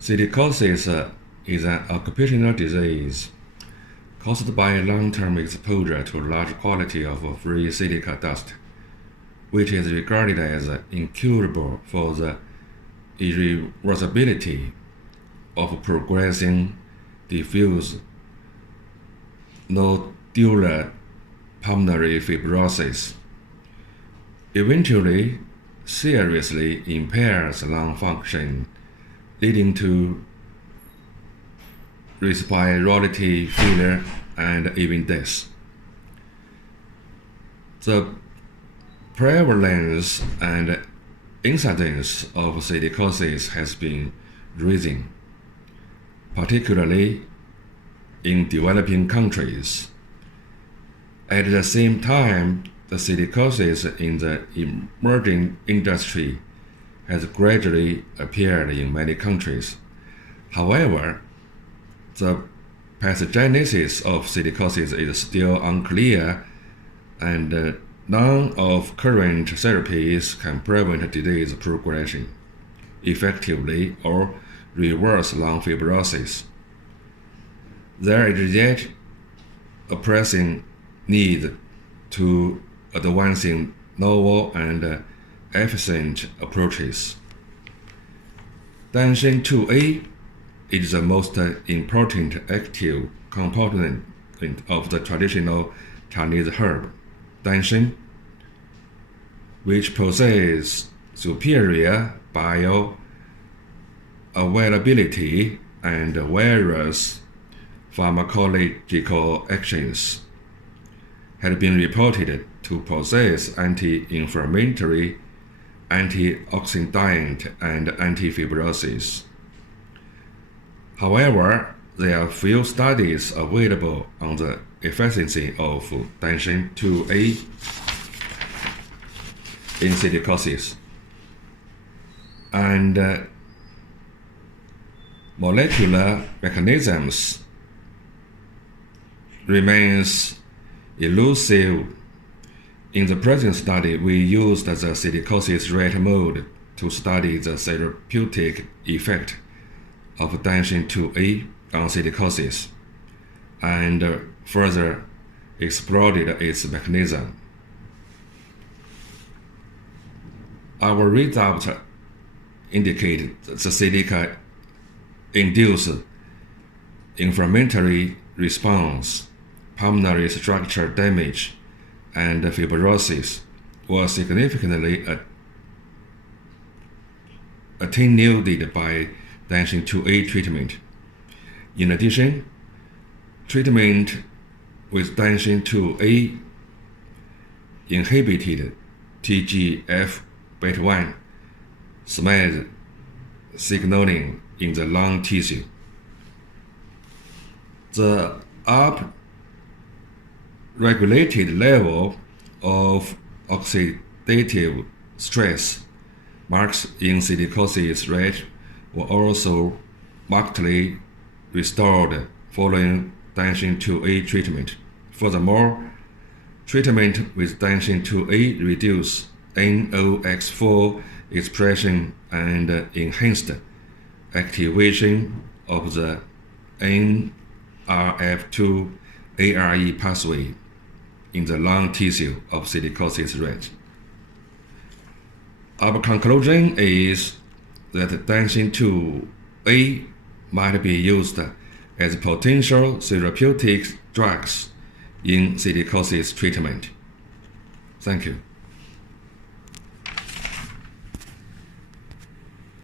Silicosis is an occupational disease caused by long-term exposure to large quantity of free silica dust, which is regarded as incurable for the irreversibility of progressing diffuse nodular pulmonary fibrosis. Eventually, seriously impairs lung function, leading to respiratory failure and even death. The prevalence and incidence of silicosis has been rising, particularly in developing countries. At the same time, the silicosis in the emerging industry has gradually appeared in many countries. However, the pathogenesis of silicosis is still unclear, and none of current therapies can prevent disease progression effectively or reverse lung fibrosis. There is yet a pressing need to advancing novel and efficient approaches. Tanshinone IIA is the most important active component of the traditional Chinese herb, Tanshin, which possesses superior bioavailability and various pharmacological actions, had been reported to possess anti-inflammatory, antioxidant, and anti-fibrosis. However, there are few studies available on the efficacy of Tanshinone IIA in silicosis, and molecular mechanisms remains elusive. In the present study, we used the Silicosis Rat Model to study the therapeutic effect of Tanshinone IIA on silicosis, and further explored its mechanism. Our results indicate the silica-induced inflammatory response, pulmonary structure damage, and fibrosis was significantly attenuated by Tanshinone IIA treatment. In addition, treatment with Tanshinone IIA inhibited TGF-beta1 Smad signaling in the lung tissue. The up-regulated level of oxidative stress marks in silicosis rat were also markedly restored following Tanshinone IIA treatment. Furthermore, treatment with Tanshinone IIA reduced NOX4 expression and enhanced activation of the Nrf2 ARE pathway in the lung tissue of silicosis rat. Our conclusion is that Tanshinone IIA might be used as potential therapeutic drugs in silicosis treatment. Thank you.